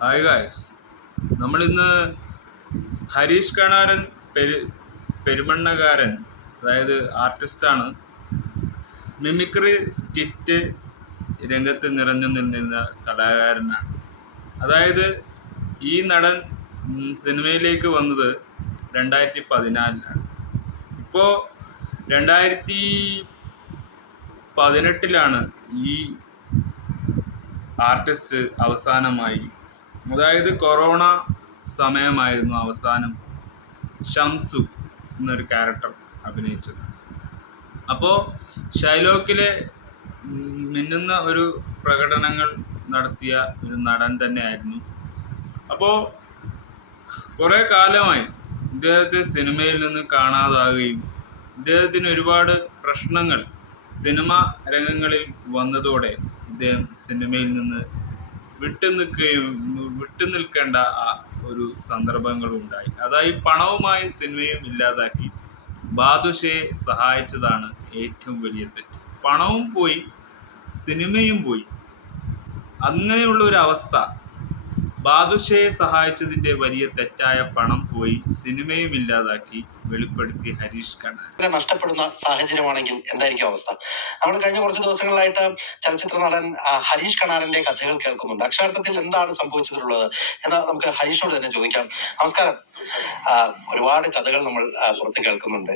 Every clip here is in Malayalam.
ഹായ് ഗായ്സ്, നമ്മളിന്ന് ഹരീഷ് കണാരൻ പെരുമണ്ണകാരൻ, അതായത് ആർട്ടിസ്റ്റാണ്. മിമിക്രി സ്കിറ്റ് രംഗത്ത് നിറഞ്ഞു നിന്നിരുന്ന കലാകാരനാണ്. അതായത് ഈ നടൻ സിനിമയിലേക്ക് വന്നത് 2014 ഇപ്പോൾ 2018 ഈ ആർട്ടിസ്റ്റ് അവസാനമായി. അതായത് കൊറോണ സമയമായിരുന്നു അവസാനം ഷംസു എന്നൊരു ക്യാരക്ടർ അഭിനയിച്ചത്. അപ്പോൾ ഷൈലോക്കിലെ മിന്നുന്ന ഒരു പ്രകടനങ്ങൾ നടത്തിയ ഒരു നടൻ തന്നെയായിരുന്നു. അപ്പോൾ കുറേ കാലമായി ഇദ്ദേഹത്തെ സിനിമയിൽ നിന്ന് കാണാതാകുകയും ഇദ്ദേഹത്തിന് ഒരുപാട് പ്രശ്നങ്ങൾ സിനിമ രംഗങ്ങളിൽ വന്നതോടെ ഇദ്ദേഹം സിനിമയിൽ നിന്ന് വിട്ടുനിൽക്കേണ്ട ഒരു സന്ദർഭങ്ങളുണ്ടായി. അതായത് പണവുമായി സിനിമയും ഇല്ലാതാക്കി ബാദുഷയെ സഹായിച്ചതാണ് ഏറ്റവും വലിയ തെറ്റ്. പണവും പോയി, സിനിമയും പോയി. അങ്ങനെയുള്ള ഒരു അവസ്ഥ, ബാദുഷയെ സഹായിച്ചതിന്റെ വലിയ തെറ്റായ പണം പോയി, സിനിമയും ഇല്ലാതാക്കി വെളിപ്പെടുത്തി ഹരീഷ് കണാരൻ. നഷ്ടപ്പെടുന്ന സാഹചര്യമാണെങ്കിൽ എന്തായിരിക്കും അവസ്ഥ? നമ്മൾ കഴിഞ്ഞ കുറച്ച് ദിവസങ്ങളിലായിട്ട് ചലച്ചിത്ര നടൻ ഹരീഷ് കണാരന്റെ കഥകൾ കേൾക്കുന്നുണ്ട്. അക്ഷരാർത്ഥത്തിൽ എന്താണ് സംഭവിച്ചിട്ടുള്ളത് എന്ന് നമുക്ക് ഹരീഷിനോട് തന്നെ ചോദിക്കാം. നമസ്കാരം. ഒരുപാട് കഥകൾ നമ്മൾ പുറത്ത് കേൾക്കുന്നുണ്ട്.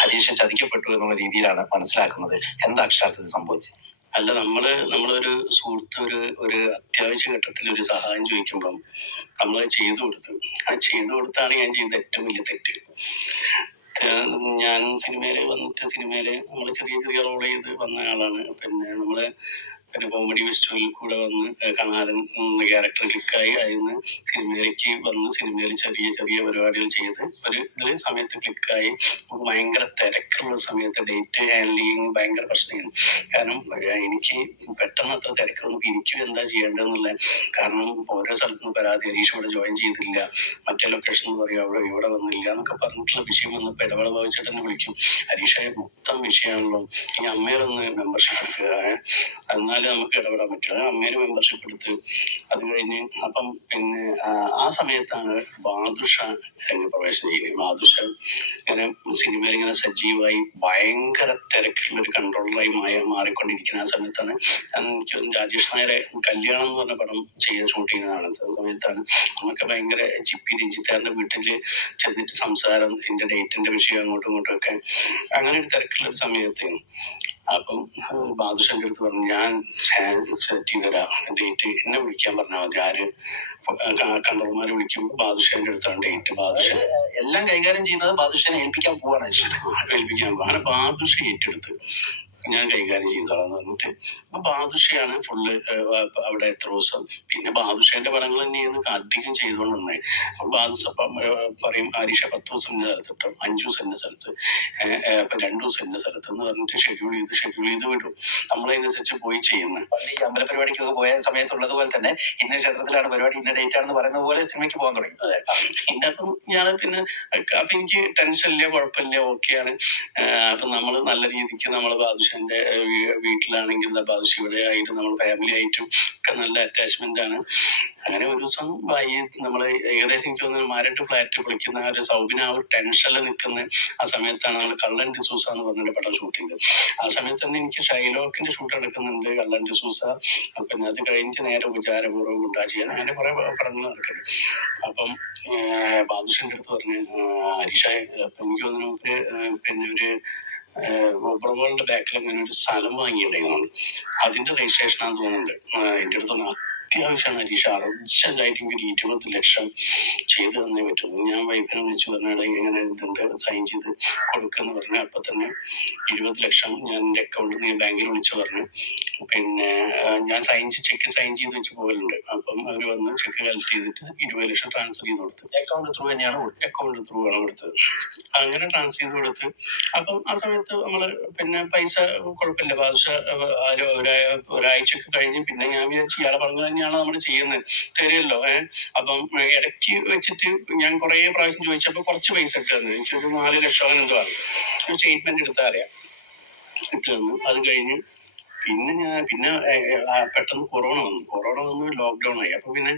ഹരീഷ് ചതിക്കപ്പെട്ടു എന്നുള്ള രീതിയിലാണ് മനസ്സിലാക്കുന്നത്. എന്താ അക്ഷരാർത്ഥത്തിൽ സംഭവിച്ചത്? അല്ല, നമ്മളൊരു സുഹൃത്ത് ഒരു അത്യാവശ്യ ഘട്ടത്തിൽ ഒരു സഹായം ചോദിക്കുമ്പം നമ്മൾ ചെയ്തു കൊടുത്തു. ആ ചെയ്തു കൊടുത്താണ് ഞാൻ ചെയ്ത ഏറ്റവും വലിയ തെറ്റ്. ഞാൻ സിനിമയില് നമ്മൾ ചെറിയ റോൾ ചെയ്ത് വന്ന ആളാണ്. പിന്നെ കോമഡി ഫെസ്റ്റിവലിൽ കൂടെ വന്ന് കണാരൻ ക്യാരക്ടർ ക്ലിക്കായി. അതിന് സിനിമയിലേക്ക് വന്ന് സിനിമയിൽ ചെറിയ പരിപാടികൾ ചെയ്ത് ഇതില് സമയത്ത് ക്ലിക്കായി. നമുക്ക് ഭയങ്കര തിരക്കുള്ള സമയത്ത് ഡേറ്റ് ഹാൻഡ്ലിങ് ഭയങ്കര പ്രശ്നമായിരുന്നു. കാരണം എനിക്ക് പെട്ടെന്ന് അത്ര തിരക്കുള്ളപ്പോൾ എനിക്കും എന്താ ചെയ്യേണ്ടതെന്നുള്ള, കാരണം ഓരോ സ്ഥലത്തുനിന്ന് പരാതി, ഹരീഷ് ഇവിടെ ജോയിൻ ചെയ്തില്ല, മറ്റേ ലൊക്കേഷൻ എന്ന് പറയും ഇവിടെ വന്നില്ല എന്നൊക്കെ പറഞ്ഞിട്ടുള്ള വിഷയം വന്നപ്പോൾ ഇടവേള ഭാവിച്ചിട്ട് തന്നെ വിളിക്കും. ഹരീഷായ മൊത്തം വിഷയമാണല്ലോ, ഈ അമ്മേരൊന്ന് മെമ്പർഷിപ്പ് എടുക്കുക, എന്നാൽ നമുക്ക് ഇടപെടാൻ പറ്റില്ല. അമ്മേര് മെമ്പർഷിപ്പ് എടുത്ത് അത് കഴിഞ്ഞ് അപ്പം ആ സമയത്താണ് ബാദുഷ പ്രവേശനം ചെയ്യുന്നത്. ബാദുഷ ഇങ്ങനെ സിനിമയിൽ ഇങ്ങനെ സജീവമായി ഭയങ്കര തിരക്കുള്ള ഒരു കൺട്രോളറായി മാറിക്കൊണ്ടിരിക്കുന്ന ആ സമയത്താണ് എനിക്ക് രാജേഷ് നായരെ കല്യാണം എന്ന് പറഞ്ഞ പടം ഷൂട്ട് ചെയ്യുന്നതാണ്. ആ സമയത്താണ് നമുക്ക് ഭയങ്കര ചിപ്പി രഞ്ജിത്താറിന്റെ വീട്ടിൽ ചെന്നിട്ട് സംസാരം, എന്റെ ഡേറ്റിന്റെ വിഷയം അങ്ങോട്ടും ഇങ്ങോട്ടും ഒക്കെ അങ്ങനെ ഒരു തിരക്കുള്ള ഒരു സമയത്ത് അപ്പം ബാദുഷന്റെ അടുത്ത് പറഞ്ഞു, ഞാൻ സെറ്റ് ചെയ്തുതരാം ഡേറ്റ്, എന്നെ വിളിക്കാൻ പറഞ്ഞാൽ മതി. ആര് കണ്ടർമാര് വിളിക്കുമ്പോൾ ബാദുഷന്റെ അടുത്താണ് ഡേറ്റ്. ബാദുഷ എല്ലാം കൈകാര്യം ചെയ്യുന്നത് ബാദുഷനെ ഏൽപ്പിക്കാൻ പോവാണ്. അങ്ങനെ ബാദുഷ ഏറ്റെടുത്ത് ഞാൻ കൈകാര്യം ചെയ്തോളാന്ന് പറഞ്ഞിട്ട് അപ്പൊ ബാദുഷയാണ് ഫുള്ള് അവിടെ എത്ര ദിവസം. പിന്നെ ബാദുഷേന്റെ പടങ്ങൾ തന്നെയാണ് അധികം ചെയ്തോണ്ടിരുന്നത്. അപ്പൊ ബാദുഷ പറയും, ഹരീഷ 10 ദിവസം എന്റെ സ്ഥലത്ത് കിട്ടും, 5 ദിവസം എന്റെ സ്ഥലത്ത്, 2 ദിവസം എന്റെ സ്ഥലത്ത് എന്ന് പറഞ്ഞിട്ട് ഷെഡ്യൂൾ ചെയ്ത് വിടും. നമ്മളതിനനുസരിച്ച് പോയി ചെയ്യുന്നത്. ഈ അമ്പലപരിപാടിക്കൊക്കെ പോയ സമയത്തുള്ളത് പോലെ തന്നെ ഇന്ന ക്ഷേത്രത്തിലാണ് പരിപാടി, ഇന്ന ഡേറ്റ് ആണെന്ന് പറയുന്ന പോലെ സിനിമയ്ക്ക് പോകാൻ തുടങ്ങി. അതെ. പിന്നെ അപ്പം ഞാൻ അപ്പൊ എനിക്ക് ടെൻഷൻ ഇല്ല, കുഴപ്പമില്ല, ഓക്കെയാണ്. അപ്പൊ നമ്മള് നല്ല രീതിക്ക് നമ്മള് ബാദുഷന്റെ വീട്ടിലാണെങ്കിൽ ബാദുഷ ഇവിടെ ആയിട്ട് നമ്മൾ ഫാമിലി ആയിട്ടും ഒക്കെ നല്ല അറ്റാച്ച്മെന്റ് ആണ്. അങ്ങനെ ഒരു ദിവസം നമ്മള് ഏകദേശം എനിക്ക് തോന്നുന്നു മാരട്ട് ഫ്ലാറ്റ് പൊളിക്കുന്ന ഒരു സൗബിന ആ ഒരു ടെൻഷനിൽ നിൽക്കുന്ന ആ സമയത്താണ് നമ്മൾ കള്ളൻ ഡിസൂസ എന്ന് പറഞ്ഞിട്ട് പടം ഷൂട്ട് ചെയ്തത്. ആ സമയത്ത് തന്നെ എനിക്ക് ഷൈലോക്കിന്റെ ഷൂട്ട് നടക്കുന്നുണ്ട്, കള്ളൻ ഡിസൂസ. പിന്നെ അത് കഴിഞ്ഞിട്ട് നേരെ ഉപചാരപൂർവ്വം ഉണ്ടാക്കിയാണ് അങ്ങനെ കുറെ പടങ്ങൾ നടക്കുന്നുണ്ട്. അപ്പം ബാദുഷന്റെ അടുത്ത് പറഞ്ഞു, ഹരീഷ എനിക്ക് തോന്നുന്നു ഒരു ഓപ്പറോളുടെ ബാക്കിൽ അങ്ങനെ ഒരു സ്ഥലം വാങ്ങിയിട്ടുണ്ടായിരുന്നു, അതിന്റെ രജിസ്ട്രേഷൻ ആണെന്ന് തോന്നുന്നുണ്ട്. എന്റെ അടുത്ത് അത്യാവശ്യമാണ് ഹരീഷ, അർജന്റായിട്ട് എനിക്ക് ഒരു 20 ലക്ഷം ചെയ്ത് തന്നേ പറ്റുള്ളൂ. ഞാൻ വൈഫിനെ വിളിച്ച് പറഞ്ഞാൽ ഇങ്ങനെ ഇതുണ്ട്, സൈൻ ചെയ്ത് കൊടുക്കുമെന്ന് പറഞ്ഞു. അപ്പൊ തന്നെ 20 ലക്ഷം ഞാൻ എൻ്റെ അക്കൗണ്ടിൽ നിന്ന് ബാങ്കിൽ വിളിച്ച് പറഞ്ഞു. പിന്നെ ഞാൻ ചെക്ക് സൈൻ ചെയ്ത് വെച്ച് പോകലുണ്ട്. അപ്പം അവർ വന്ന് ചെക്ക് കളക്ട് ചെയ്തിട്ട് 20 ലക്ഷം ട്രാൻസ്ഫർ ചെയ്ത് കൊടുത്തു. അക്കൗണ്ട് ത്രൂ ആണ് കൊടുത്തത്. അങ്ങനെ ട്രാൻസ്ഫർ ചെയ്ത് കൊടുത്ത് അപ്പം ആ സമയത്ത് നമ്മള് പിന്നെ പൈസ കുഴപ്പമില്ല. ബാദുഷ ഒരാഴ്ചയൊക്കെ കഴിഞ്ഞ് പിന്നെ ഞാൻ വിചാരിച്ചു ഇയാളെ പറഞ്ഞു തന്നെയാണ് നമ്മൾ ചെയ്യുന്നത്, തരുമല്ലോ. അപ്പം ഇടയ്ക്ക് വെച്ചിട്ട് ഞാൻ കുറെ പ്രാവശ്യം ചോദിച്ചപ്പോ കുറച്ച് പൈസ ഒക്കെ തന്നു. എനിക്കൊരു 4 ലക്ഷം എന്തോ ആണ് സ്റ്റേറ്റ്മെന്റ് എടുത്താൽ അറിയാം കിട്ടുമെന്ന്. അത് കഴിഞ്ഞ് പെട്ടെന്ന് കൊറോണ വന്നു ലോക്ക്ഡൌൺ ആയി. അപ്പൊ പിന്നെ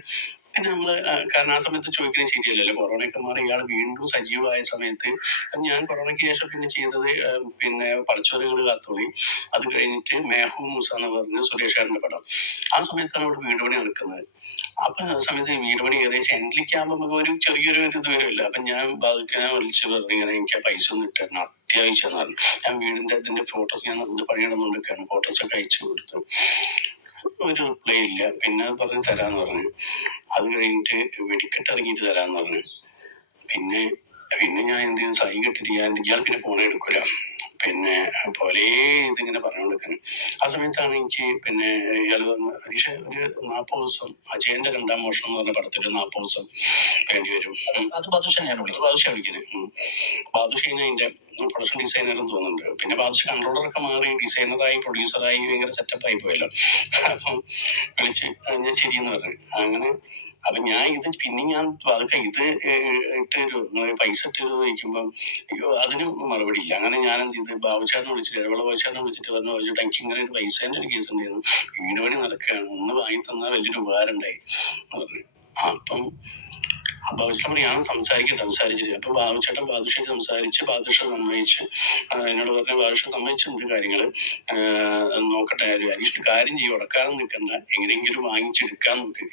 നമ്മള് കാരണം ആ സമയത്ത് ചോദിക്കുന്നത് ശരിയല്ലല്ലോ. കൊറോണയൊക്കെ മാറി ഇയാൾ വീണ്ടും സജീവമായ സമയത്ത് ഞാൻ കൊറോണയ്ക്ക് ശേഷം പിന്നെ ചെയ്തത് പടച്ചോലുകൾ കാത്തോളി, അത് കഴിഞ്ഞിട്ട് മേഹു മൂസ എന്ന് പറഞ്ഞ സുരേഷ് ഏട്ടന്റെ പടം. ആ സമയത്താണ് ഇവിടെ വീട് പണി നടക്കുന്നത്. അപ്പൊ ആ സമയത്ത് വീട് പണി ഏകദേശം എൻഡിലേക്കാകുമ്പോൾ നമുക്ക് ഒരു ചെറിയൊരു ഇത് വരുമല്ല. അപ്പൊ ഞാൻ ബാധിക്കാൻ വിളിച്ച് പറഞ്ഞു, ഇങ്ങനെ എനിക്ക് ആ പൈസ ഒന്നും ഇട്ടായിരുന്നു, അത്യാവശ്യം എന്ന് പറഞ്ഞു. ഞാൻ വീടിന്റെ അതിന്റെ ഫോട്ടോസ് ഞാൻ പണിയിടുന്നുണ്ടൊക്കെയാണ്, ഫോട്ടോസൊക്കെ അയച്ചു കൊടുത്തു. ഒരു റിപ്ലൈ ഇല്ല. പിന്നെ പറഞ്ഞ് തരാന്ന് പറഞ്ഞു. അത് കഴിഞ്ഞിട്ട് വെടിക്കെട്ട് ഇറങ്ങിയിട്ട് തരാന്ന് പറഞ്ഞു. പിന്നെ ഞാൻ എന്ത് ചെയ്തു, സൈൻ കെട്ടിട്ട് ഇയാൾ പിന്നെ ഫോൺ എടുക്കൂല. പിന്നെ പോലെ ഇതിങ്ങനെ പറഞ്ഞുകൊടുക്കണം. ആ സമയത്താണ് എനിക്ക് ഇയാൾ വന്ന് ഹരീഷ് ഒരു 40 ദിവസം അജയന്റെ 2ാം മോഷണം എന്ന് പറഞ്ഞ പടത്തിൽ 40 ദിവസം വേണ്ടി വരും. അത് ബാദുഷയാണ് വിളിക്കുന്നത്. ബാദുഷ അതിന്റെ പ്രൊഡക്ഷൻ ഡിസൈനറും തോന്നുന്നുണ്ട്. പിന്നെ ബാദുഷ കൺട്രോളറൊക്കെ മാറി ഡിസൈനറായി പ്രൊഡ്യൂസറായി ഭയങ്കര സെറ്റപ്പ് ആയി പോയല്ലോ. അപ്പം വിളിച്ച് ഞാൻ ശരിയെന്ന് പറഞ്ഞു. അങ്ങനെ അപ്പൊ ഞാൻ അതൊക്കെ ഇത് പൈസ ഇട്ട് ചോദിക്കുമ്പം അതിന് മറുപടി ഇല്ല. അങ്ങനെ ഞാൻ എന്ത് ചെയ്ത് ബാബുചാറിനെ വിളിച്ചിട്ട് ഇടവേള ബാബുചാറിനെ വിളിച്ചിട്ട് പറഞ്ഞു, ബാബുചേട്ടാ എനിക്ക് ഇങ്ങനെ ഒരു പൈസേന്റെ ഒരു കേസ് ഉണ്ടായിരുന്നു, വീട് പണി നടക്കുകയാണ്, ഒന്ന് വാങ്ങി തന്നാൽ വലിയൊരു ഉപകാരം ഉണ്ടായി എന്ന് പറഞ്ഞു. അപ്പം ബാബുചേട്ടൻ ഞാൻ സംസാരിച്ചിട്ട് അപ്പൊ ബാബുചേട്ടൻ ബാദുഷയെ സംസാരിച്ച് ബാദുഷ സമ്മതിച്ച് എന്നോട് പറഞ്ഞ ബാദുഷ സമ്മതിച്ചിട്ടുണ്ട് കാര്യങ്ങള് നോക്കട്ടെ, ഹരീഷിന് കാര്യം ചെയ്യും, ഉടക്കാതെ നിൽക്കണ്ട, എങ്ങനെയെങ്കിലും വാങ്ങിച്ചെടുക്കാൻ നോക്ക്.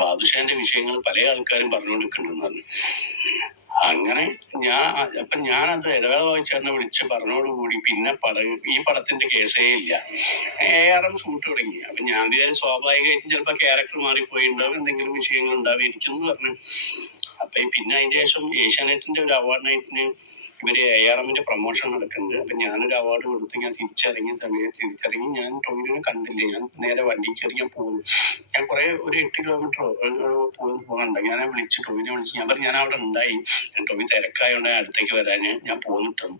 ബാദുഷേന്റെ വിഷയങ്ങൾ പല ആൾക്കാരും പറഞ്ഞുകൊണ്ടിരിക്കുന്നുണ്ടെന്ന് പറഞ്ഞു. അങ്ങനെ ഞാനത് ഇടവേള വായിച്ചേട്ടനെ വിളിച്ച് പറഞ്ഞോടുകൂടി പിന്നെ ഈ പടത്തിന്റെ കേസേ ഇല്ല. ARM ഷൂട്ട് തുടങ്ങി. അപ്പൊ ഞാൻ വിചാരിച്ചു സ്വാഭാവികമായിട്ടും ചിലപ്പോ ക്യാരക്ടർ മാറിപ്പോയി ഉണ്ടാവും, എന്തെങ്കിലും വിഷയങ്ങൾ ഉണ്ടാവുമായിരിക്കും എന്ന് പറഞ്ഞു. അപ്പൊ പിന്നെ അതിന്റെ ശേഷം ഏഷ്യാനെറ്റിന്റെ ഒരു അവാർഡ് നൈറ്റിന് ഇവര് ARMന്റെ പ്രൊമോഷൻ നടക്കുന്നുണ്ട്. അപ്പൊ ഞാനൊരു അവാർഡ് കൊടുത്ത് ഞാൻ തിരിച്ചറിഞ്ഞ് ഞാൻ ടോവിനെ കണ്ടില്ല. ഞാൻ നേരെ വണ്ടിക്ക് ഇറങ്ങി പോകുന്നു. ഞാൻ ഒരു 8 കിലോമീറ്ററോ പോകണ്ട. ഞാൻ വിളിച്ച് ടോവിനെ വിളിച്ച് ഞാൻ പറഞ്ഞു ഞാൻ അവിടെ ഉണ്ടായി, ടോവി തിരക്കായോണ്ട് അടുത്തേക്ക് വരാൻ ഞാൻ പോന്നിട്ടുണ്ട്.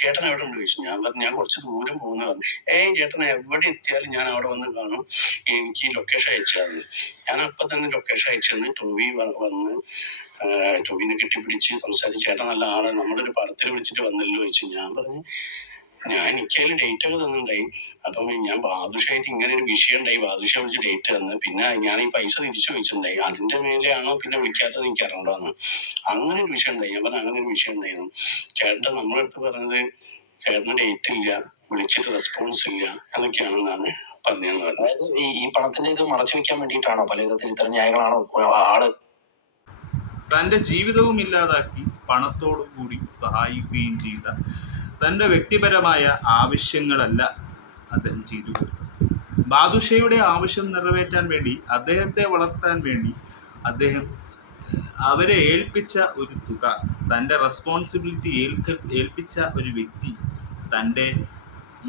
ചേട്ടൻ എവിടെ ഉണ്ട് ചോദിച്ചു. ഞാൻ പറഞ്ഞു ഞാൻ കുറച്ച് ദൂരം പോകുന്ന പറഞ്ഞു. ചേട്ടൻ എവിടെ എത്തിയാലും ഞാൻ അവിടെ വന്ന് കാണും, എനിക്ക് ലൊക്കേഷൻ അയച്ചു തന്നു. ഞാൻ അപ്പൊ തന്നെ ലൊക്കേഷൻ അയച്ചു തന്നു. ടോവി വന്ന് ടോവിനെ കെട്ടിപ്പിടിച്ച് സംസാരിച്ച്, ചേട്ടൻ നല്ല ആള്, നമ്മുടെ ഒരു പടത്തിൽ വിളിച്ചിട്ട് വന്നല്ലോ ചോദിച്ചു. ഞാൻ പറഞ്ഞു എനിക്കതിൽ ഡേറ്റ് ഒക്കെ തന്നിട്ടുണ്ടായി. അപ്പം ഞാൻ ബാദുഷായിട്ട് ഇങ്ങനെ ഒരു വിഷയം ഉണ്ടായി, ബാദുഷ വിളിച്ച് ഡേറ്റ് തന്ന്, പിന്നെ ഞാൻ ഈ പൈസ തിരിച്ചു ചോദിച്ചിട്ടുണ്ടായി, അതിന്റെ മേലെയാണോ പിന്നെ വിളിക്കാത്തത് എനിക്ക് അറിയണ്ടെന്ന്. അങ്ങനെ ഒരു വിഷയം ഉണ്ടായി. ഞാൻ പറഞ്ഞു അങ്ങനെ ഒരു വിഷയം ഉണ്ടായിരുന്നു. ചേട്ടൻ നമ്മളെ അടുത്ത് പറഞ്ഞത് ചേട്ടന് ഡേറ്റ് ഇല്ല, വിളിച്ചിട്ട് റെസ്പോൺസ് ഇല്ല എന്നൊക്കെയാണെന്നാണ് പറഞ്ഞതെന്ന് പറഞ്ഞു. അതായത് ഈ പണത്തിന്റെ ഇത് മറച്ചു വെക്കാൻ വേണ്ടിയിട്ടാണോ പല വിധത്തിൽ ഇത്തരം ന്യായങ്ങളാണോ ആള് തൻ്റെ ജീവിതവും ഇല്ലാതാക്കി പണത്തോടുകൂടി സഹായിക്കുകയും ചെയ്ത തൻ്റെ വ്യക്തിപരമായ ആവശ്യങ്ങളല്ല അദ്ദേഹം ചെയ്തു കൊടുത്തത്. ബാദുഷയുടെ ആവശ്യം നിറവേറ്റാൻ വേണ്ടി, അദ്ദേഹത്തെ വളർത്താൻ വേണ്ടി അദ്ദേഹം അവരെ ഏൽപ്പിച്ച ഒരു തുക, തൻ്റെ റെസ്പോൺസിബിലിറ്റി ഏൽപ്പിച്ച ഒരു വ്യക്തി,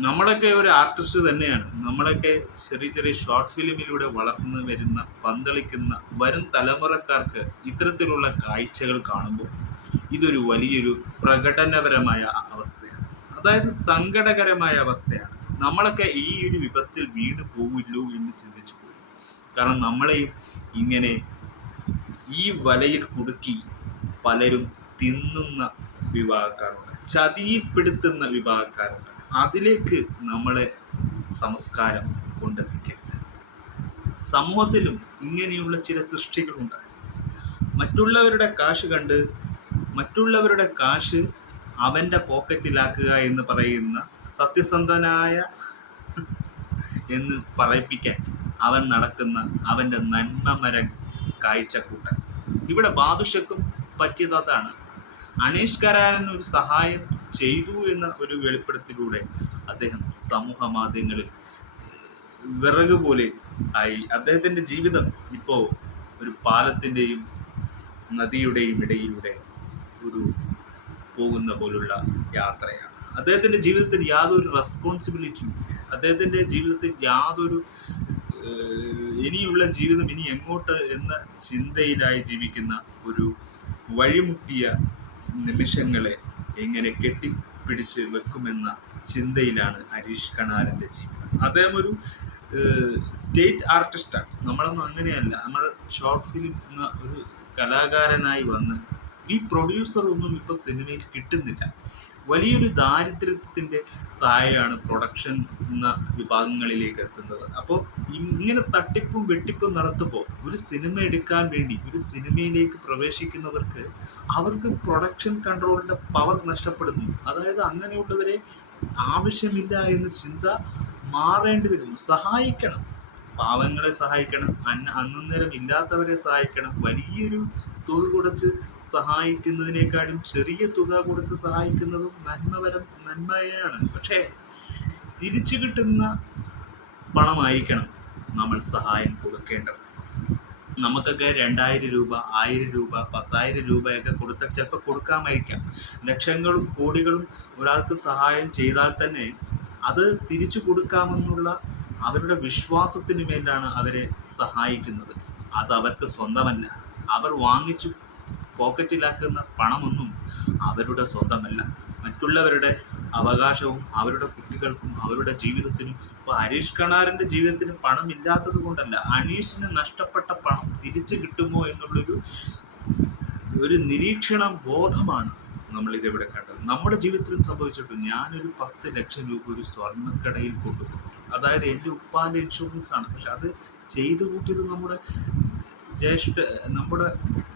നമ്മളൊക്കെ ഒരു ആർട്ടിസ്റ്റ് തന്നെയാണ്. നമ്മളൊക്കെ ചെറിയ ചെറിയ ഷോർട്ട് ഫിലിമിലൂടെ വളർന്നു വരുന്ന പന്തളിക്കുന്ന വരും തലമുറക്കാർക്ക് ഇത്തരത്തിലുള്ള കാഴ്ചകൾ കാണുമ്പോൾ ഇതൊരു വലിയൊരു പ്രകടനപരമായ അവസ്ഥയാണ്. അതായത് സങ്കടകരമായ അവസ്ഥയാണ്. നമ്മളൊക്കെ ഈ ഒരു വിപത്തിൽ വീണ് പോവില്ലോ എന്ന് ചിന്തിച്ചു പോയി. കാരണം നമ്മളെയും ഇങ്ങനെ ഈ വലയിൽ കുടുക്കി പലരും തിന്നുന്ന വിഭാഗക്കാരുണ്ട്, ചതിയിൽപ്പെടുത്തുന്ന വിഭാഗക്കാരുണ്ട്. അതിലേക്ക് നമ്മളെ സംസ്കാരം കൊണ്ടെത്തിക്കരുത്. സമൂഹത്തിലും ഇങ്ങനെയുള്ള ചില സൃഷ്ടികളുണ്ട്. മറ്റുള്ളവരുടെ കാശ് കണ്ട് മറ്റുള്ളവരുടെ കാശ് അവൻ്റെ പോക്കറ്റിലാക്കുക എന്ന് പറയുന്ന സത്യസന്ധനായ എന്ന് പറയിപ്പിക്കാൻ അവൻ നടക്കുന്ന അവൻ്റെ നന്മമരം കാഴ്ചക്കൂട്ടൻ. ഇവിടെ ബാദുഷക്കും പറ്റിയത് അതാണ്. അനീഷ് കരാരൻ ഒരു സഹായം ചെയ്തു എന്ന ഒരു വെളിപ്പെടുത്തലിലൂടെ അദ്ദേഹം സമൂഹ മാധ്യമങ്ങളിൽ വിറക് പോലെ ആയി. അദ്ദേഹത്തിൻ്റെ ജീവിതം ഇപ്പോൾ ഒരു പാലത്തിൻ്റെയും നദിയുടെയും ഇടയിലൂടെ ഒരു പോകുന്ന പോലുള്ള യാത്രയാണ്. അദ്ദേഹത്തിൻ്റെ ജീവിതത്തിൽ യാതൊരു റെസ്പോൺസിബിലിറ്റിയും, അദ്ദേഹത്തിൻ്റെ ജീവിതത്തിൽ യാതൊരു ഇനിയുള്ള ജീവിതം ഇനി എങ്ങോട്ട് എന്ന ചിന്തയിലായി ജീവിക്കുന്ന ഒരു വഴിമുട്ടിയ നിമിഷങ്ങളെ എങ്ങനെ കെട്ടിപ്പിടിച്ച് വെക്കുമെന്ന ചിന്തയിലാണ് ഹരീഷ് കണാരൻ്റെ ജീവിതം. അദ്ദേഹം ഒരു സ്റ്റേറ്റ് ആർട്ടിസ്റ്റാണ്. നമ്മളൊന്നും അങ്ങനെയല്ല. നമ്മൾ ഷോർട്ട് ഫിലിം എന്ന ഒരു കലാകാരനായി വന്ന് ഈ പ്രൊഡ്യൂസറൊന്നും ഇപ്പോൾ സിനിമയിൽ കിട്ടുന്നില്ല. വലിയൊരു ദാരിദ്ര്യത്തിൻ്റെ താഴെയാണ് പ്രൊഡക്ഷൻ എന്ന വിഭാഗങ്ങളിലേക്ക് എത്തുന്നത്. അപ്പോൾ ഇങ്ങനെ തട്ടിപ്പും വെട്ടിപ്പും നടത്തുമ്പോൾ ഒരു സിനിമ എടുക്കാൻ വേണ്ടി ഒരു സിനിമയിലേക്ക് പ്രവേശിക്കുന്നവർക്ക് അവർക്ക് പ്രൊഡക്ഷൻ കൺട്രോളിൻ്റെ പവർ നഷ്ടപ്പെടുന്നു. അതായത് അങ്ങനെയുള്ളവരെ ആവശ്യമില്ല എന്ന ചിന്ത മാറേണ്ടി വരുന്നു. സഹായിക്കണം, പാവങ്ങളെ സഹായിക്കണം, അന്നേരം ഇല്ലാത്തവരെ സഹായിക്കണം. വലിയൊരു തുക കൊടുത്ത് സഹായിക്കുന്നതിനേക്കാളും ചെറിയ തുക കൊടുത്ത് സഹായിക്കുന്നതും നന്മയാണ്. പക്ഷേ തിരിച്ചു കിട്ടുന്ന പണമായിരിക്കണം നമ്മൾ സഹായം കൊടുക്കേണ്ടത്. നമുക്കൊക്കെ 2000 രൂപ, 1000 രൂപ, 10,000 രൂപയൊക്കെ കൊടുത്താൽ ചിലപ്പോൾ കൊടുക്കാമായിരിക്കാം. ലക്ഷങ്ങളും കോടികളും ഒരാൾക്ക് സഹായം ചെയ്താൽ തന്നെ അത് തിരിച്ചു കൊടുക്കാമെന്നുള്ള അവരുടെ വിശ്വാസത്തിന് മേലാണ് അവരെ സഹായിക്കുന്നത്. അത് അവർക്ക് സ്വന്തമല്ല. അവർ വാങ്ങിച്ചു പോക്കറ്റിലാക്കുന്ന പണമൊന്നും അവരുടെ സ്വന്തമല്ല. മറ്റുള്ളവരുടെ അവകാശവും അവരുടെ കുട്ടികൾക്കും അവരുടെ ജീവിതത്തിനും. ഇപ്പോൾ ഹരീഷ് കണാറിൻ്റെ ജീവിതത്തിന് പണമില്ലാത്തത് കൊണ്ടല്ല, അനീഷിന് നഷ്ടപ്പെട്ട പണം തിരിച്ചു കിട്ടുമോ എന്നുള്ളൊരു നിരീക്ഷണ ബോധമാണ് നമ്മളിതിവിടെ കണ്ടത്. നമ്മുടെ ജീവിതത്തിലും സംഭവിച്ചിട്ടുണ്ട്. ഞാനൊരു 10 ലക്ഷം രൂപ ഒരു സ്വർണ്ണക്കടയിൽ കൊണ്ടുപോകും. അതായത് എൻ്റെ ഉപ്പാൻ്റെ ഇൻഷുറൻസ് ആണ്. പക്ഷെ അത് ചെയ്തു കൂട്ടിയത് നമ്മുടെ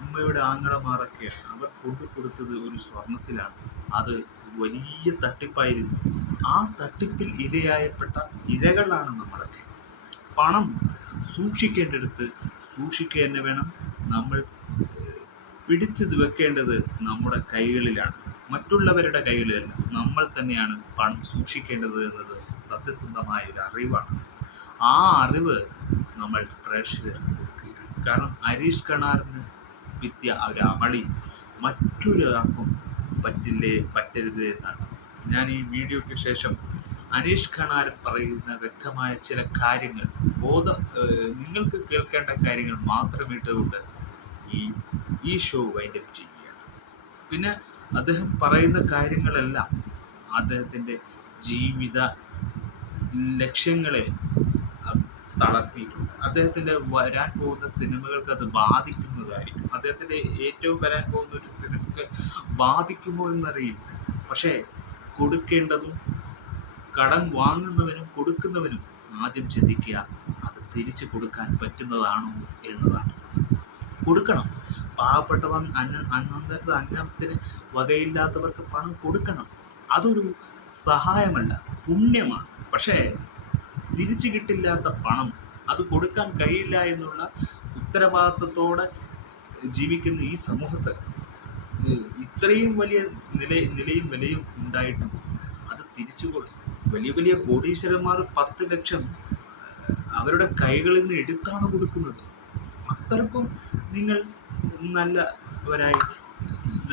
ഉമ്മയുടെ ആങ്ങളമാരൊക്കെയാണ്. അവർ കൊണ്ടുകൊടുത്തത് ഒരു സ്വർണത്തിലാണ്. അത് വലിയ തട്ടിപ്പായിരുന്നു. ആ തട്ടിപ്പിൽ ഇരയായപ്പെട്ട ഇരകളാണ് നമ്മളൊക്കെ. പണം സൂക്ഷിക്കേണ്ടടുത്ത് സൂക്ഷിക്കുക തന്നെ വേണം. നമ്മൾ പിടിച്ചു വെക്കേണ്ടത് നമ്മുടെ കൈകളിലാണ്, മറ്റുള്ളവരുടെ കൈകളിലല്ല. നമ്മൾ തന്നെയാണ് പണം സൂക്ഷിക്കേണ്ടത് എന്നത് സത്യസന്ധമായ ഒരു അറിവാണ്. ആ അറിവ് നമ്മൾ പ്രേക്ഷകർക്ക് കൊടുക്കുക. കാരണം ഹരീഷ് കണാറിന് വിദ്യ ഒരു അമളി മറ്റൊരാൾക്കും പറ്റരുത് എന്നാണ്. ഞാൻ ഈ വീഡിയോയ്ക്ക് ശേഷം അനീഷ് കണാരൻ പറയുന്ന വ്യക്തമായ ചില കാര്യങ്ങൾ നിങ്ങൾക്ക് കേൾക്കേണ്ട കാര്യങ്ങൾ മാത്രം ഇട്ടുകൊണ്ട് ഈ ഷോ വൈൻഡപ്പ് ചെയ്യുകയാണ്. പിന്നെ അദ്ദേഹം പറയുന്ന കാര്യങ്ങളെല്ലാം അദ്ദേഹത്തിൻ്റെ ജീവിത ലക്ഷ്യങ്ങളെ തളർത്തിയിട്ടുണ്ട്. അദ്ദേഹത്തിൻ്റെ വരാൻ പോകുന്ന സിനിമകൾക്ക് അത് ബാധിക്കുന്നതായിരിക്കും. അദ്ദേഹത്തിൻ്റെ ഏറ്റവും വരാൻ പോകുന്ന ഒരു സിനിമയ്ക്ക് ബാധിക്കുമോ എന്നറിയില്ല. പക്ഷേ കൊടുക്കേണ്ടതും കടം വാങ്ങുന്നവനും കൊടുക്കുന്നവനും ആദ്യം ചിന്തിക്കുക, അത് തിരിച്ചു കൊടുക്കാൻ പറ്റുന്നതാണോ എന്നതാണ്. കൊടുക്കണം. പാവപ്പെട്ടവൻ അന്നത്തെ അന്നത്തിന് വകയില്ലാത്തവർക്ക് പണം കൊടുക്കണം. അതൊരു സഹായമല്ല, പുണ്യമാണ്. പക്ഷേ തിരിച്ചു കിട്ടില്ലാത്ത പണം അത് കൊടുക്കാൻ കഴിയില്ല എന്നുള്ള ഉത്തരവാദിത്വത്തോടെ ജീവിക്കുന്ന ഈ സമൂഹത്തിൽ ഇത്രയും വലിയ നിലയും വിലയും ഉണ്ടായിട്ടും അത് തിരിച്ചു വലിയ വലിയ കോടീശ്വരന്മാർ 10 ലക്ഷം അവരുടെ കൈകളിൽ നിന്ന് എടുത്താണ് കൊടുക്കുന്നത്. അത്രക്കും നിങ്ങൾ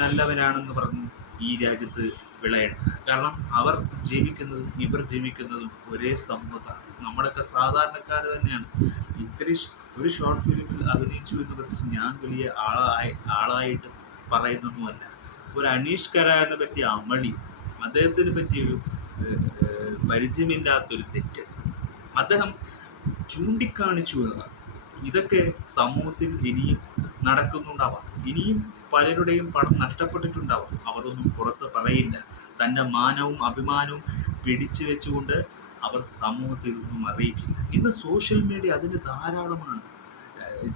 നല്ലവരാണെന്ന് പറഞ്ഞ് ഈ രാജ്യത്ത് വിളയണ്ട. കാരണം ഇവർ ജീവിക്കുന്നതും ഒരേ സമൂഹത്താണ്. നമ്മളൊക്കെ സാധാരണക്കാർ തന്നെയാണ്. ഒരു ഷോർട്ട് ഫിലിമിൽ അഭിനയിച്ചു എന്ന് പറഞ്ഞ് ഞാൻ വലിയ ആളായിട്ട് പറയുന്നൊന്നുമല്ല. ഒരു അനീഷ് കണാറിനെ പറ്റിയ അമളി, അദ്ദേഹത്തിനെ പറ്റിയൊരു പരിചയമില്ലാത്തൊരു തെറ്റ് അദ്ദേഹം ചൂണ്ടിക്കാണിച്ചു എന്നതാണ്. ഇതൊക്കെ സമൂഹത്തിൽ ഇനിയും നടക്കുന്നുണ്ടാവാം. ഇനിയും പലരുടെയും പണം നഷ്ടപ്പെട്ടിട്ടുണ്ടാവാം. അവരൊന്നും പുറത്ത് പറയില്ല. തൻ്റെ മാനവും അഭിമാനവും പിടിച്ചു വെച്ചുകൊണ്ട് അവർ സമൂഹത്തിൽ ഒന്നും അറിയിക്കില്ല. ഇന്ന് സോഷ്യൽ മീഡിയ അതിന് ധാരാളമാണ്.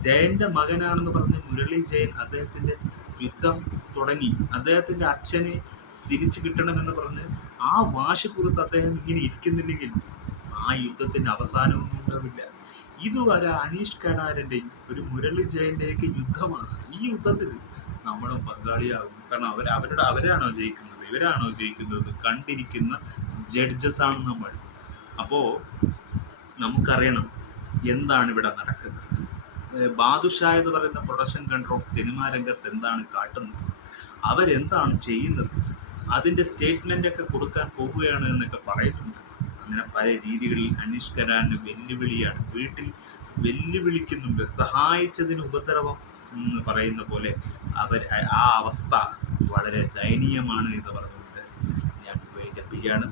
ജയൻ്റെ മകനാണെന്ന് പറഞ്ഞ് മുരളി ജയൻ അദ്ദേഹത്തിൻ്റെ യുദ്ധം തുടങ്ങി. അദ്ദേഹത്തിൻ്റെ അച്ഛനെ തിരിച്ചു കിട്ടണമെന്ന് പറഞ്ഞ് ആ വാശിപ്പുറത്ത് അദ്ദേഹം ഇങ്ങനെ ഇരിക്കുന്നില്ലെങ്കിൽ ആ യുദ്ധത്തിൻ്റെ അവസാനമൊന്നും ഉണ്ടാവില്ല. ഇതുവരെ അനീഷ് കണാരൻ്റെയും ഒരു മുരളി ജയൻ്റെയൊക്കെ യുദ്ധമാണ്. ഈ യുദ്ധത്തിൽ നമ്മളും പങ്കാളിയാകും. കാരണം അവരാണോ ജയിക്കുന്നത്, ഇവരാണോ ജയിക്കുന്നത് കണ്ടിരിക്കുന്ന ജഡ്ജസാണ് നമ്മൾ. അപ്പോൾ നമുക്കറിയണം എന്താണ് ഇവിടെ നടക്കുന്നത്. ബാദുഷാ എന്ന് പറയുന്ന പ്രൊഡക്ഷൻ കൺട്രോൾ സിനിമാ രംഗത്ത് എന്താണ് കാട്ടുന്നത്, അവരെന്താണ് ചെയ്യുന്നത്, അതിൻ്റെ സ്റ്റേറ്റ്മെൻ്റൊക്കെ കൊടുക്കാൻ പോവുകയാണ് എന്നൊക്കെ പറയുന്നുണ്ട്. അങ്ങനെ പല രീതികളിൽ അനീഷ് കണാറിന് വെല്ലുവിളിയാണ്. വീട്ടിൽ വെല്ലുവിളിക്കുന്നുണ്ട്. സഹായിച്ചതിന് ഉപദ്രവം എന്ന് പറയുന്ന പോലെ ആ അവസ്ഥ വളരെ ദയനീയമാണ് എന്ന് പറഞ്ഞുകൊണ്ട് ഞാൻ വൈൻഡപ്പ് ചെയ്യാണ്.